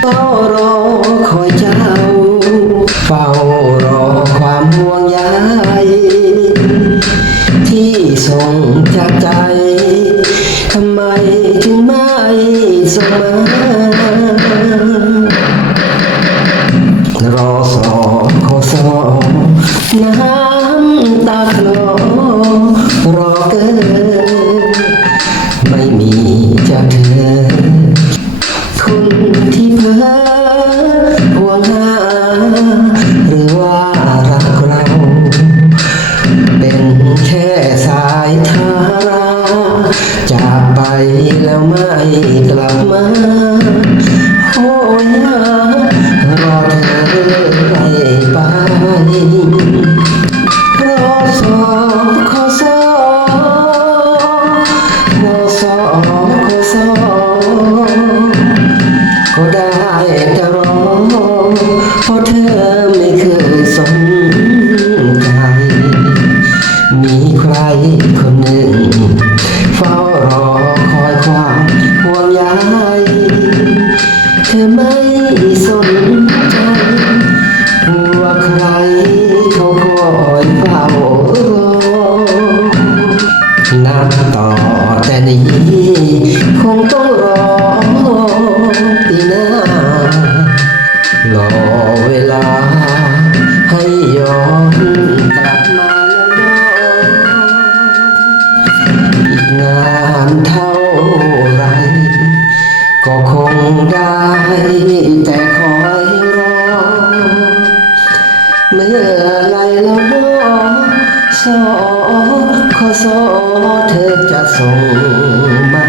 เฝ้ารอคอยเจ้า เฝ้ารอความห่วงใยที่ส่งจากใจ ทำไมถึงไม่ส่งมารอสอขอสอน้ำ แล้วไม่กลับมา เธอไม่สนใจว่าใครเขาคอยเฝ้ารอนับต่อแต่นี้คงต้องรอปีหน้ารอเวลาให้ย้อนกลับมาแล้วอีกนานเท่า ได้แต่คอยรอ เมื่อไรแล้วนอสอขอสอเธอจะส่งมา